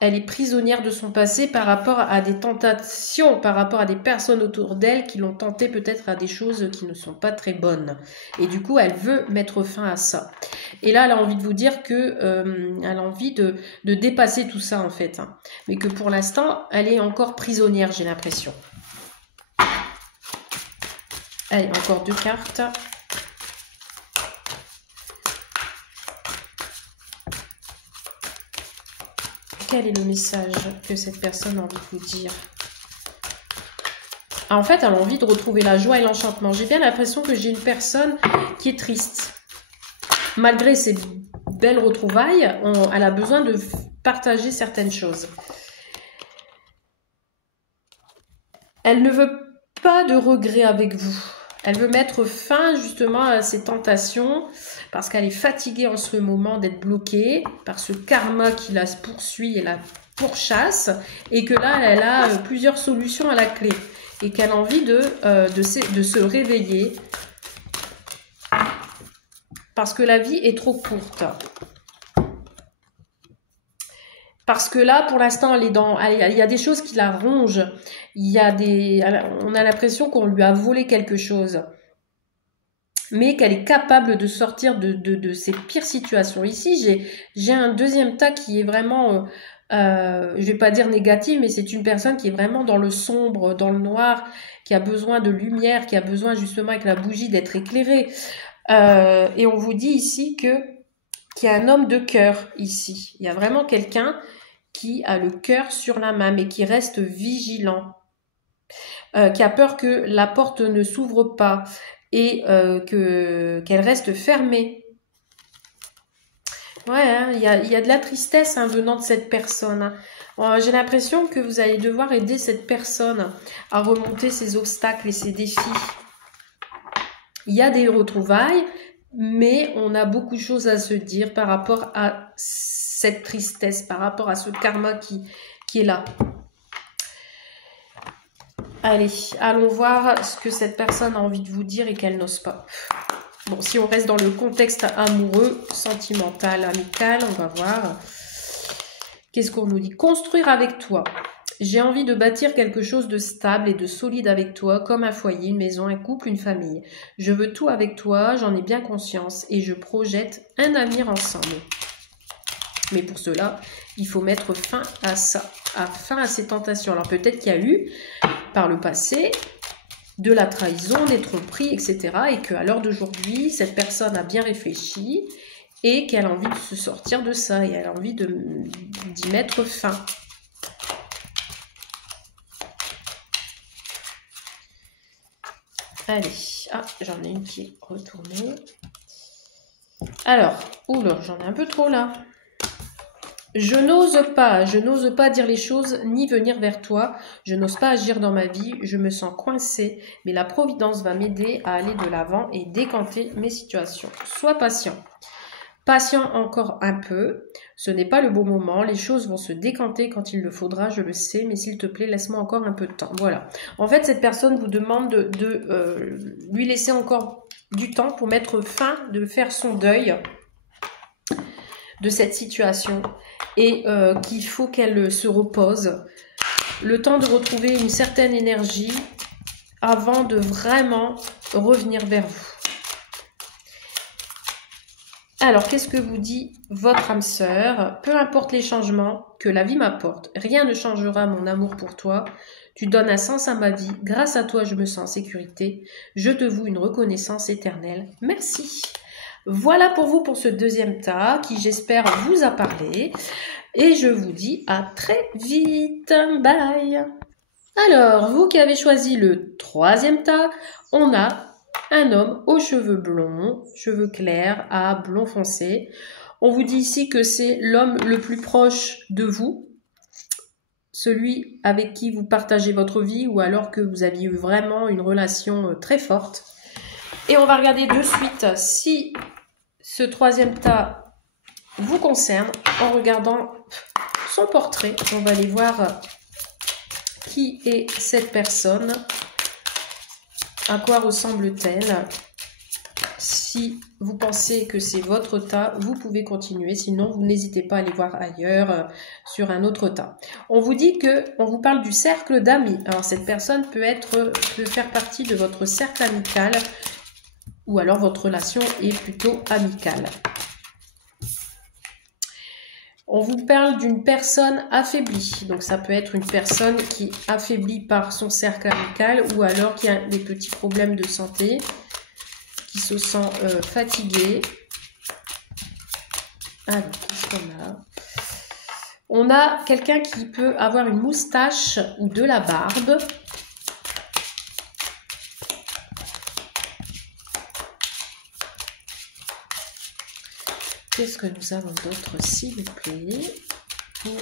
Elle est prisonnière de son passé par rapport à des tentations, par rapport à des personnes autour d'elle qui l'ont tenté peut-être à des choses qui ne sont pas très bonnes. Et du coup, elle veut mettre fin à ça. Et là, elle a envie de vous dire que elle a envie de dépasser tout ça en fait. Hein. Mais que pour l'instant, elle est encore prisonnière, j'ai l'impression. Allez, encore 2 cartes. Quel est le message que cette personne a envie de vous dire? En fait, elle a envie de retrouver la joie et l'enchantement. J'ai bien l'impression que j'ai une personne qui est triste. Malgré ses belles retrouvailles, elle a besoin de partager certaines choses. Elle ne veut pas de regrets avec vous. Elle veut mettre fin justement à ses tentations parce qu'elle est fatiguée en ce moment d'être bloquée par ce karma qui la poursuit et la pourchasse et que là, elle a plusieurs solutions à la clé et qu'elle a envie de se réveiller parce que la vie est trop courte. Parce que là, pour l'instant, il y a des choses qui la rongent. On a l'impression qu'on lui a volé quelque chose. Mais qu'elle est capable de sortir de ses pires situations. Ici, j'ai un deuxième tas qui est vraiment, je vais pas dire négatif, mais c'est une personne qui est vraiment dans le sombre, dans le noir, qui a besoin de lumière, qui a besoin justement avec la bougie d'être éclairée. Et on vous dit ici qu'il y a un homme de cœur ici. Il y a vraiment quelqu'un qui a le cœur sur la main, mais qui reste vigilant, qui a peur que la porte ne s'ouvre pas et qu'elle reste fermée. Ouais, hein, il y a de la tristesse venant de cette personne. J'ai l'impression que vous allez devoir aider cette personne à remonter ses obstacles et ses défis. Il y a des retrouvailles, mais on a beaucoup de choses à se dire par rapport à cette tristesse, par rapport à ce karma qui est là. Allez, allons voir ce que cette personne a envie de vous dire et qu'elle n'ose pas. Bon, si on reste dans le contexte amoureux, sentimental, amical, on va voir. Qu'est-ce qu'on nous dit? Construire avec toi. J'ai envie de bâtir quelque chose de stable et de solide avec toi, comme un foyer, une maison, un couple, une famille. Je veux tout avec toi, j'en ai bien conscience et je projette un avenir ensemble. Mais pour cela, il faut mettre fin à ça, fin à ces tentations. Alors peut-être qu'il y a eu, par le passé, de la trahison, des tromperies, etc. Et qu'à l'heure d'aujourd'hui, cette personne a bien réfléchi et qu'elle a envie de se sortir de ça et elle a envie d'y mettre fin. Allez, j'en ai une qui est retournée. Alors, oula, j'en ai un peu trop là. Je n'ose pas dire les choses ni venir vers toi. Je n'ose pas agir dans ma vie. Je me sens coincée, mais la providence va m'aider à aller de l'avant et décanter mes situations. Sois patient. Patient encore un peu. Ce n'est pas le bon moment. Les choses vont se décanter quand il le faudra, je le sais, mais s'il te plaît, laisse-moi encore un peu de temps. Voilà. En fait, cette personne vous demande de lui laisser encore du temps pour mettre fin, de faire son deuil de cette situation et qu'il faut qu'elle se repose, le temps de retrouver une certaine énergie avant de vraiment revenir vers vous. Alors, qu'est-ce que vous dit votre âme sœur? Peu importe les changements que la vie m'apporte, rien ne changera mon amour pour toi. Tu donnes un sens à ma vie. Grâce à toi, je me sens en sécurité. Je te voue une reconnaissance éternelle. Merci. Voilà pour vous pour ce deuxième tas qui, j'espère, vous a parlé. Et je vous dis à très vite. Bye. Alors, vous qui avez choisi le troisième tas, on a un homme aux cheveux blonds, cheveux clairs à blond foncé. On vous dit ici que c'est l'homme le plus proche de vous, celui avec qui vous partagez votre vie ou alors que vous aviez eu vraiment une relation très forte. Et on va regarder de suite si ce troisième tas vous concerne en regardant son portrait. On va aller voir qui est cette personne, à quoi ressemble-t-elle. Si vous pensez que c'est votre tas, vous pouvez continuer. Sinon, vous n'hésitez pas à aller voir ailleurs sur un autre tas. On vous dit que on vous parle du cercle d'amis. Alors, cette personne peut faire partie de votre cercle amical ou alors votre relation est plutôt amicale. On vous parle d'une personne affaiblie. Donc, ça peut être une personne qui est affaiblie par son cercle amical ou alors qui a des petits problèmes de santé, qui se sent fatigué. Alors, qu'est-ce qu'on a? On a quelqu'un qui peut avoir une moustache ou de la barbe. Qu'est-ce que nous avons d'autre, s'il vous plaît, pour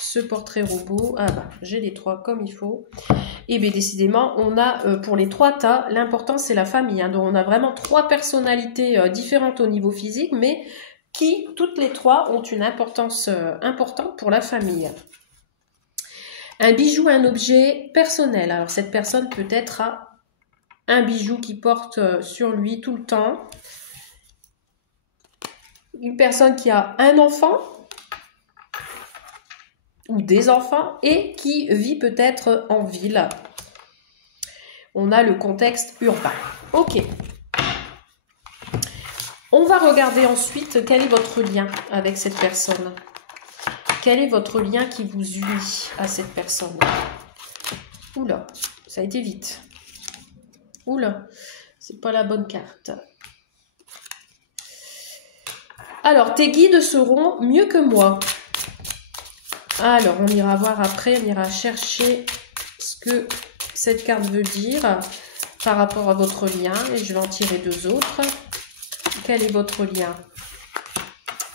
ce portrait robot? Ah bah, j'ai les trois comme il faut. Et bien décidément, on a pour les trois tas, l'important c'est la famille. Hein. Donc on a vraiment trois personnalités différentes au niveau physique, mais qui, toutes les trois, ont une importance importante pour la famille. Un bijou, un objet personnel. Alors cette personne peut-être a un bijou qui porte sur lui tout le temps. Une personne qui a un enfant. ou des enfants et qui vit peut-être en ville. On a le contexte urbain. Ok. On va regarder ensuite quel est votre lien avec cette personne. Quel est votre lien qui vous unit à cette personne? Oula, ça a été vite. Oula, c'est pas la bonne carte. Alors, tes guides seront mieux que moi. Alors, on ira voir après, on ira chercher ce que cette carte veut dire par rapport à votre lien. Et je vais en tirer deux autres. Quel est votre lien?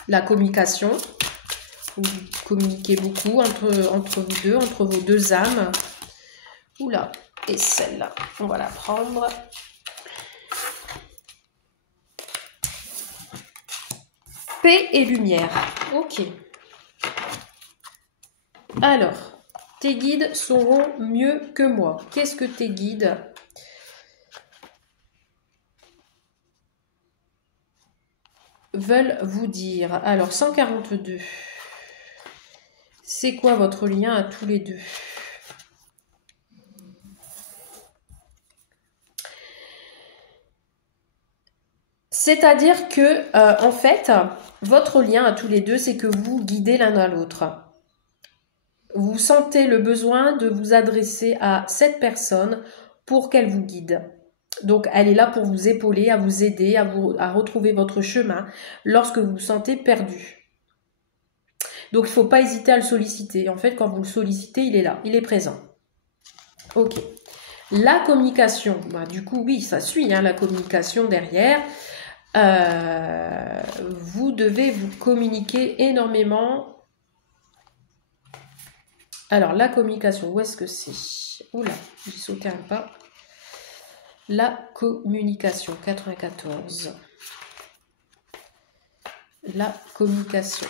La communication. Vous communiquez beaucoup entre vous deux, entre vos deux âmes. Oula, et celle-là, on va la prendre. Paix et lumière. Ok. Alors, tes guides seront mieux que moi. Qu'est-ce que tes guides veulent vous dire? Alors, 142. C'est quoi votre lien à tous les deux? C'est-à-dire que, en fait, votre lien à tous les deux, c'est que vous guidez l'un à l'autre. Vous sentez le besoin de vous adresser à cette personne pour qu'elle vous guide. Donc, elle est là pour vous épauler, à vous aider, à retrouver votre chemin lorsque vous vous sentez perdu. Donc, il ne faut pas hésiter à le solliciter. En fait, quand vous le sollicitez, il est là, il est présent. Ok. La communication, bah, du coup, oui, ça suit, hein, la communication derrière. Vous devez vous communiquer énormément. Alors, la communication, où est-ce que c'est? Oula, j'ai sauté un pas. La communication, 94. La communication.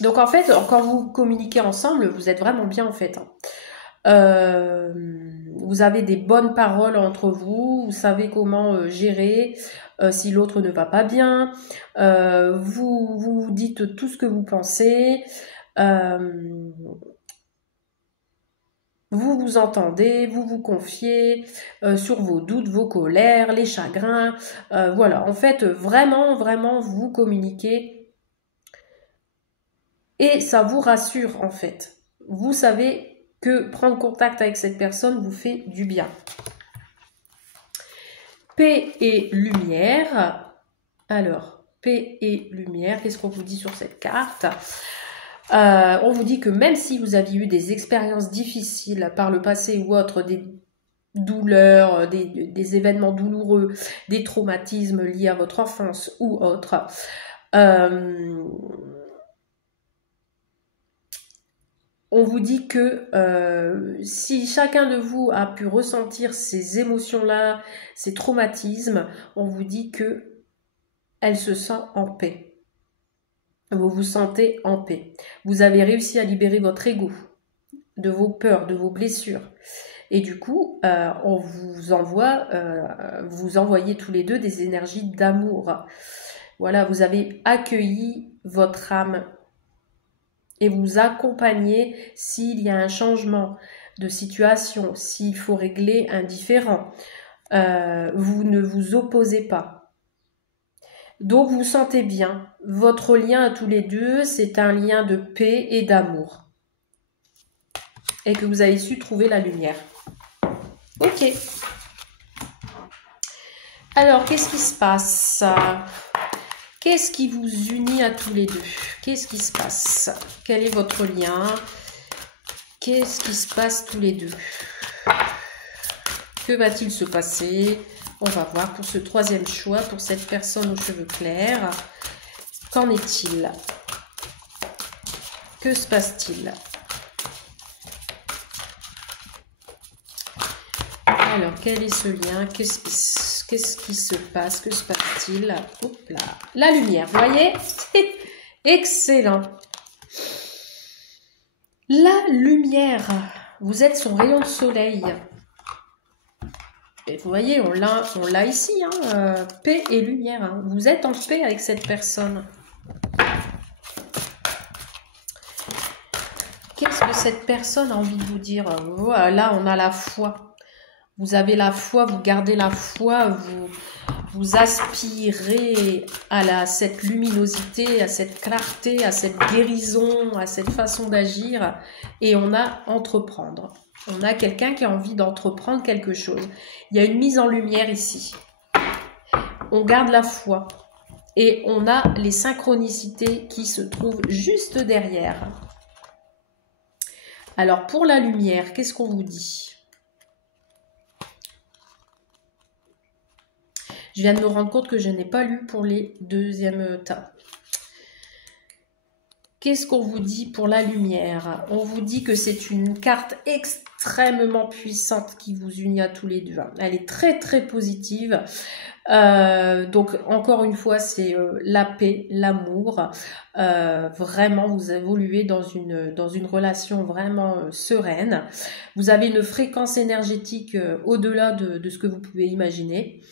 Donc, en fait, quand vous communiquez ensemble, vous êtes vraiment bien, en fait. Vous avez des bonnes paroles entre vous, vous savez comment gérer si l'autre ne va pas bien, vous dites tout ce que vous pensez, vous vous entendez, vous vous confiez sur vos doutes, vos colères, les chagrins, voilà, en fait, vraiment, vraiment, vous communiquez et ça vous rassure, en fait. Vous savez que prendre contact avec cette personne vous fait du bien. Paix et lumière. Alors, paix et lumière, qu'est-ce qu'on vous dit sur cette carte? On vous dit que même si vous aviez eu des expériences difficiles par le passé ou autre, des douleurs, des événements douloureux, des traumatismes liés à votre enfance ou autre, on vous dit que si chacun de vous a pu ressentir ces émotions-là, ces traumatismes, on vous dit que elle se sent en paix. Vous vous sentez en paix. Vous avez réussi à libérer votre ego de vos peurs, de vos blessures. Et du coup, on vous envoyez tous les deux des énergies d'amour. Voilà, vous avez accueilli votre âme et vous accompagnez s'il y a un changement de situation, s'il faut régler un différend. Vous ne vous opposez pas. Donc vous sentez bien. Votre lien à tous les deux, c'est un lien de paix et d'amour. Et que vous avez su trouver la lumière. Ok. Alors, qu'est-ce qui se passe ? Qu'est-ce qui vous unit à tous les deux? Qu'est-ce qui se passe? Quel est votre lien? Qu'est-ce qui se passe tous les deux? Que va-t-il se passer? On va voir pour ce troisième choix, pour cette personne aux cheveux clairs. Qu'en est-il? Que se passe-t-il? Alors, quel est ce lien? Qu'est-ce qui se passe? Que se passe-t-il? Hop là. La lumière, vous voyez? Excellent. La lumière. Vous êtes son rayon de soleil. Et vous voyez, on l'a ici. Hein, paix et lumière. Hein. Vous êtes en paix avec cette personne. Qu'est-ce cette personne a envie de vous dire, voilà, là on a la foi. Vous avez la foi, vous gardez la foi, vous aspirez à cette luminosité, à cette clarté, à cette guérison, à cette façon d'agir. Et on a entreprendre. On a quelqu'un qui a envie d'entreprendre quelque chose. Il y a une mise en lumière ici. On garde la foi. Et on a les synchronicités qui se trouvent juste derrière. Alors, pour la lumière, qu'est-ce qu'on vous dit? Je viens de me rendre compte que je n'ai pas lu pour les deuxièmes tas. Qu'est-ce qu'on vous dit pour la lumière? On vous dit que c'est une carte extrêmement puissante qui vous unit à tous les deux. Elle est très très positive. Donc encore une fois, c'est la paix, l'amour. Vraiment, vous évoluez dans une relation vraiment sereine. Vous avez une fréquence énergétique au-delà de ce que vous pouvez imaginer.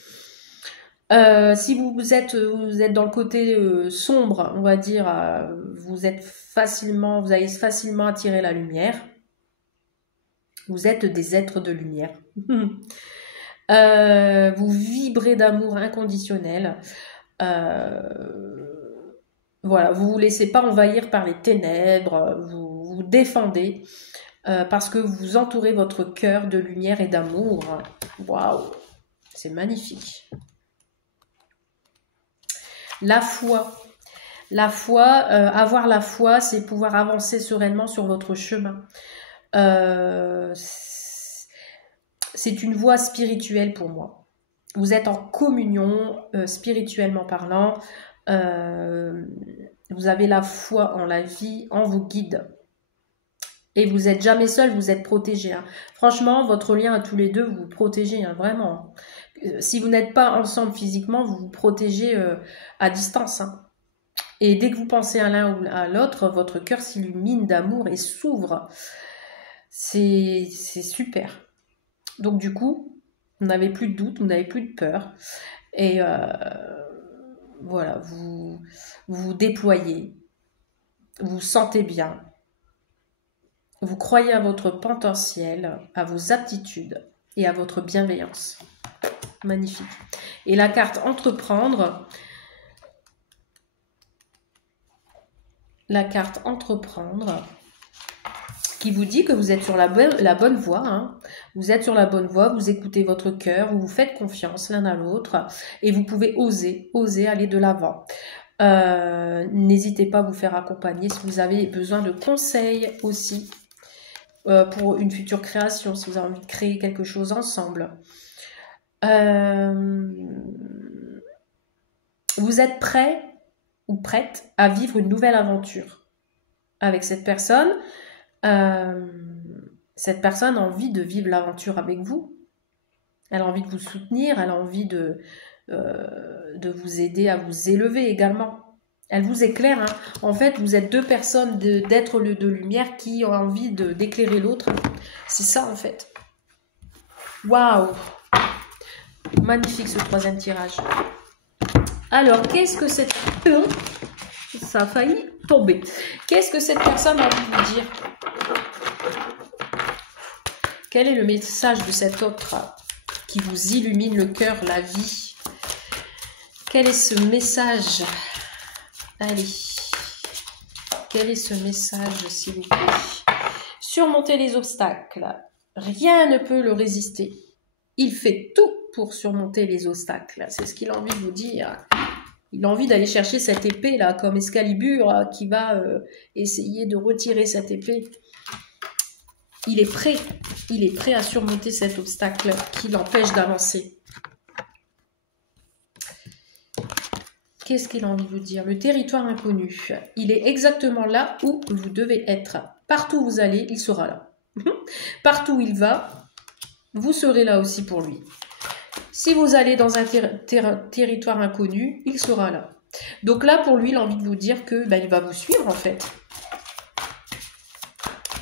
Si vous êtes dans le côté sombre, on va dire, vous allez facilement attirer la lumière. Vous êtes des êtres de lumière. Vous vibrez d'amour inconditionnel. Voilà, vous vous laissez pas envahir par les ténèbres. Vous vous défendez parce que vous entourez votre cœur de lumière et d'amour. Waouh, c'est magnifique. La foi. La foi, avoir la foi, c'est pouvoir avancer sereinement sur votre chemin. C'est une voie spirituelle pour moi. Vous êtes en communion, spirituellement parlant. Vous avez la foi en la vie, en vos guides. Et vous n'êtes jamais seul, vous êtes protégé. Hein. Franchement, votre lien à tous les deux, vous vous protégez, hein, vraiment. Si vous n'êtes pas ensemble physiquement, vous vous protégez à distance. Hein. Et dès que vous pensez à l'un ou à l'autre, votre cœur s'illumine d'amour et s'ouvre. C'est super. Donc du coup, vous n'avez plus de doute, vous n'avez plus de peur. Et voilà, vous vous déployez. Vous vous sentez bien. Vous croyez à votre potentiel, à vos aptitudes et à votre bienveillance. Magnifique. Et la carte entreprendre. La carte entreprendre qui vous dit que vous êtes sur la bonne voie. Hein. Vous êtes sur la bonne voie, vous écoutez votre cœur, vous vous faites confiance l'un à l'autre et vous pouvez oser aller de l'avant. N'hésitez pas à vous faire accompagner si vous avez besoin de conseils aussi pour une future création, si vous avez envie de créer quelque chose ensemble. Vous êtes prêt ou prête à vivre une nouvelle aventure avec cette personne. Cette personne a envie de vivre l'aventure avec vous. Elle a envie de vous soutenir, elle a envie de vous aider à vous élever également. Elle vous éclaire. Hein. En fait, vous êtes deux personnes d'êtres de lumière qui ont envie d'éclairer l'autre. C'est ça, en fait. Waouh! Magnifique, ce troisième tirage. Alors, qu'est-ce que cette... Ça a failli tomber. Qu'est-ce que cette personne a envie de vous dire? Quel est le message de cet autre qui vous illumine le cœur, la vie? Quel est ce message? Allez. Quel est ce message, s'il vous plaît? Surmonter les obstacles. Rien ne peut le résister. Il fait tout pour surmonter les obstacles. C'est ce qu'il a envie de vous dire. Il a envie d'aller chercher cette épée, là, comme Excalibur, qui va essayer de retirer cette épée. Il est prêt. Il est prêt à surmonter cet obstacle qui l'empêche d'avancer. Qu'est-ce qu'il a envie de vous dire? Le territoire inconnu. Il est exactement là où vous devez être. Partout où vous allez, il sera là. Partout où il va, vous serez là aussi pour lui. Si vous allez dans un territoire inconnu, il sera là. Donc là, pour lui, il a envie de vous dire que il va vous suivre, en fait.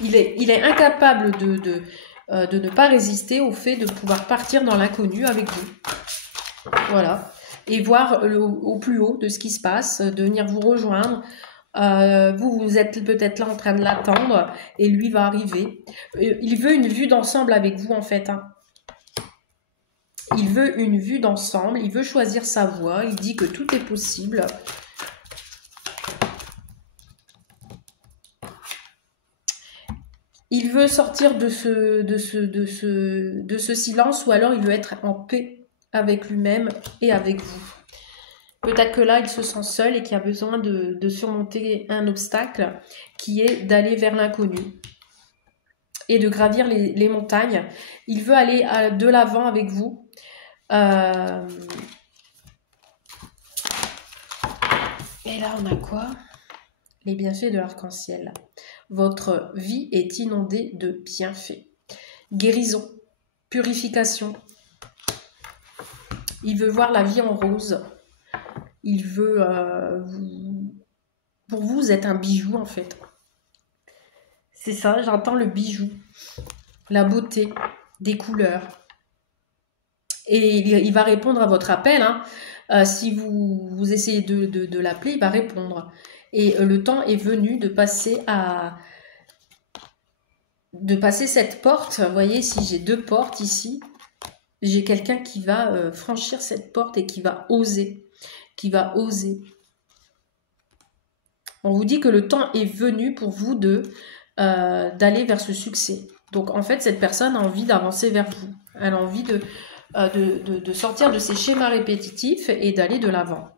Il est incapable de ne pas résister au fait de pouvoir partir dans l'inconnu avec vous. Voilà. Et voir au plus haut de ce qui se passe, de venir vous rejoindre Vous êtes peut-être là en train de l'attendre et lui va arriver. Il veut une vue d'ensemble avec vous en fait. Hein. Il veut une vue d'ensemble, il veut choisir sa voie, il dit que tout est possible. Il veut sortir de ce silence ou alors il veut être en paix avec lui-même et avec vous. Peut-être que là, il se sent seul et qu'il a besoin de surmonter un obstacle qui est d'aller vers l'inconnu et de gravir les montagnes. Il veut aller de l'avant avec vous. Et là, on a quoi? Les bienfaits de l'arc-en-ciel. Votre vie est inondée de bienfaits. Guérison, purification. Il veut voir la vie en rose. Il veut... pour vous, vous êtes un bijou en fait. C'est ça, j'entends le bijou. La beauté, des couleurs. Et il va répondre à votre appel. Hein. Si vous essayez de l'appeler, il va répondre. Et le temps est venu de passer cette porte. Vous voyez, si j'ai 2 portes ici, j'ai quelqu'un qui va franchir cette porte et qui va oser. On vous dit que le temps est venu pour vous d'aller vers ce succès. Donc en fait, cette personne a envie d'avancer vers vous. Elle a envie de sortir de ses schémas répétitifs et d'aller de l'avant.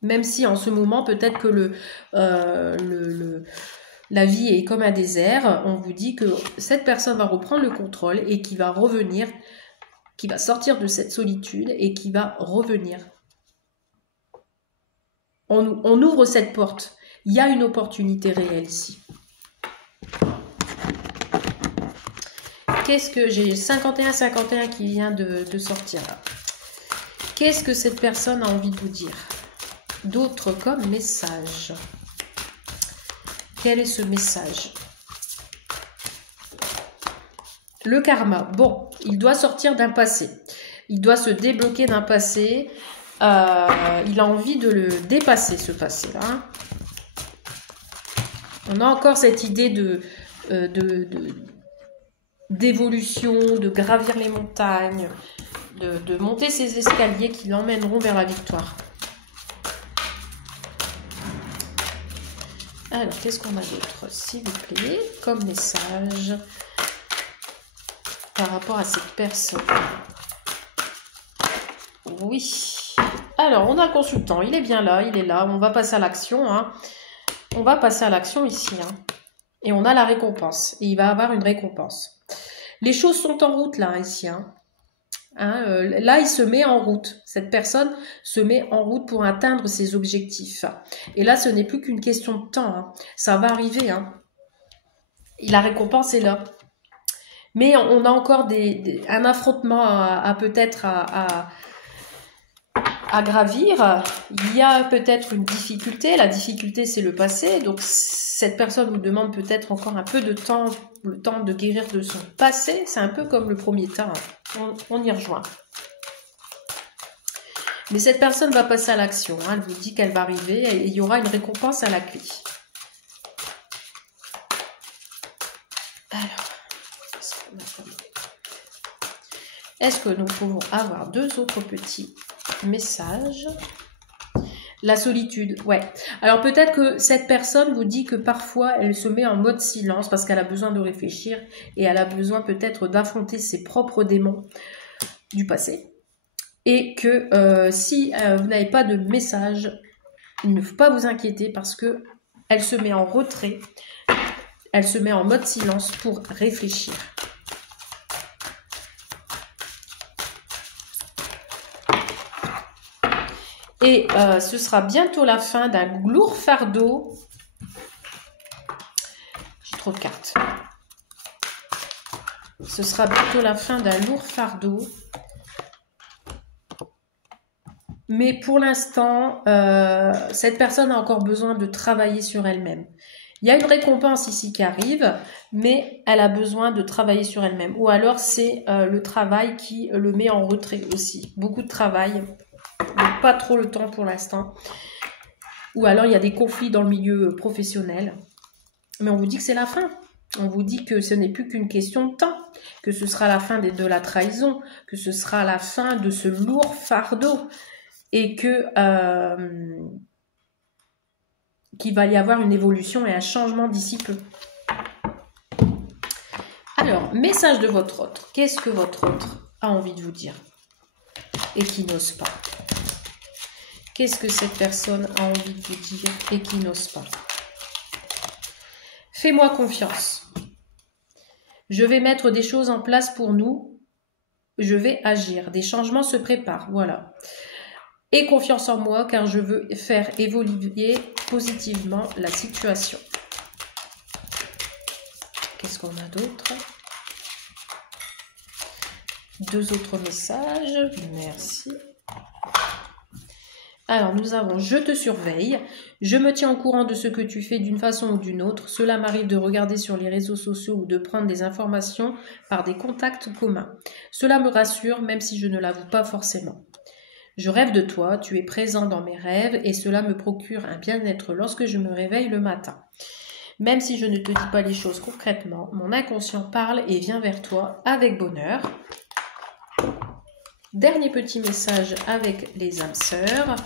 Même si en ce moment, peut-être que la vie est comme un désert, on vous dit que cette personne va reprendre le contrôle et qui va revenir, qui va sortir de cette solitude et qui va revenir. On ouvre cette porte. Il y a une opportunité réelle ici. Qu'est-ce que j'ai 51-51 qui vient de sortir là. Qu'est-ce que cette personne a envie de vous dire? D'autres comme message. Quel est ce message? Le karma. Bon, il doit sortir d'un passé. Il doit se débloquer d'un passé. Il a envie de le dépasser, ce passé-là. On a encore cette idée d'évolution, de gravir les montagnes, de monter ces escaliers qui l'emmèneront vers la victoire. Alors, qu'est-ce qu'on a d'autre, s'il vous plaît, comme message par rapport à cette personne? Oui. Alors, on a le consultant, il est bien là, il est là. On va passer à l'action. Hein. On va passer à l'action ici. Hein. Et on a la récompense. Et il va avoir une récompense. Les choses sont en route là, ici. Hein. Là, il se met en route. Cette personne se met en route pour atteindre ses objectifs. Et là, ce n'est plus qu'une question de temps. Hein. Ça va arriver. Hein. Et la récompense est là. Mais on a encore un affrontement à peut-être à gravir. Il y a peut-être une difficulté. La difficulté, c'est le passé. Donc, cette personne vous demande peut-être encore un peu de temps, le temps de guérir de son passé. C'est un peu comme le premier temps. On y rejoint. Mais cette personne va passer à l'action. Hein. Elle vous dit qu'elle va arriver et il y aura une récompense à la clé. Alors, est-ce que nous pouvons avoir 2 autres petits messages? La solitude, ouais. Alors peut-être que cette personne vous dit que parfois elle se met en mode silence parce qu'elle a besoin de réfléchir et elle a besoin peut-être d'affronter ses propres démons du passé. Et que si vous n'avez pas de message, il ne faut pas vous inquiéter parce que elle se met en retrait, elle se met en mode silence pour réfléchir. Et ce sera bientôt la fin d'un lourd fardeau. J'ai trop de cartes. Ce sera bientôt la fin d'un lourd fardeau. Mais pour l'instant, cette personne a encore besoin de travailler sur elle-même. Il y a une récompense ici qui arrive, mais elle a besoin de travailler sur elle-même. Ou alors c'est le travail qui le met en retrait aussi. Beaucoup de travail. Donc pas trop le temps pour l'instant. Ou alors il y a des conflits dans le milieu professionnel. Mais on vous dit que c'est la fin. On vous dit que ce n'est plus qu'une question de temps, que ce sera la fin de la trahison, que ce sera la fin de ce lourd fardeau et que qu'il va y avoir une évolution et un changement d'ici peu. Alors, message de votre autre. Qu'est-ce que votre autre a envie de vous dire et qui n'ose pas? Qu'est-ce que cette personne a envie de vous dire et qui n'ose pas? Fais-moi confiance. Je vais mettre des choses en place pour nous. Je vais agir. Des changements se préparent. Voilà. Aie confiance en moi car je veux faire évoluer positivement la situation. Qu'est-ce qu'on a d'autre? 2 autres messages. Merci. Alors, nous avons « Je te surveille. Je me tiens au courant de ce que tu fais d'une façon ou d'une autre. Cela m'arrive de regarder sur les réseaux sociaux ou de prendre des informations par des contacts communs. Cela me rassure, même si je ne l'avoue pas forcément. Je rêve de toi, tu es présent dans mes rêves et cela me procure un bien-être lorsque je me réveille le matin. Même si je ne te dis pas les choses concrètement, mon inconscient parle et vient vers toi avec bonheur. » Dernier petit message avec les âmes sœurs.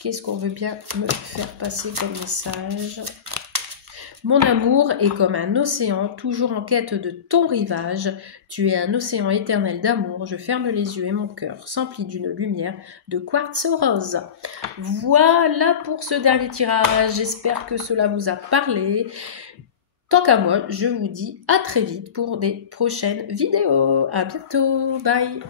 Qu'est-ce qu'on veut bien me faire passer comme message? Mon amour est comme un océan, toujours en quête de ton rivage. Tu es un océan éternel d'amour. Je ferme les yeux et mon cœur s'emplit d'une lumière de quartz rose. Voilà pour ce dernier tirage. J'espère que cela vous a parlé. Tant qu'à moi, je vous dis à très vite pour des prochaines vidéos. À bientôt. Bye.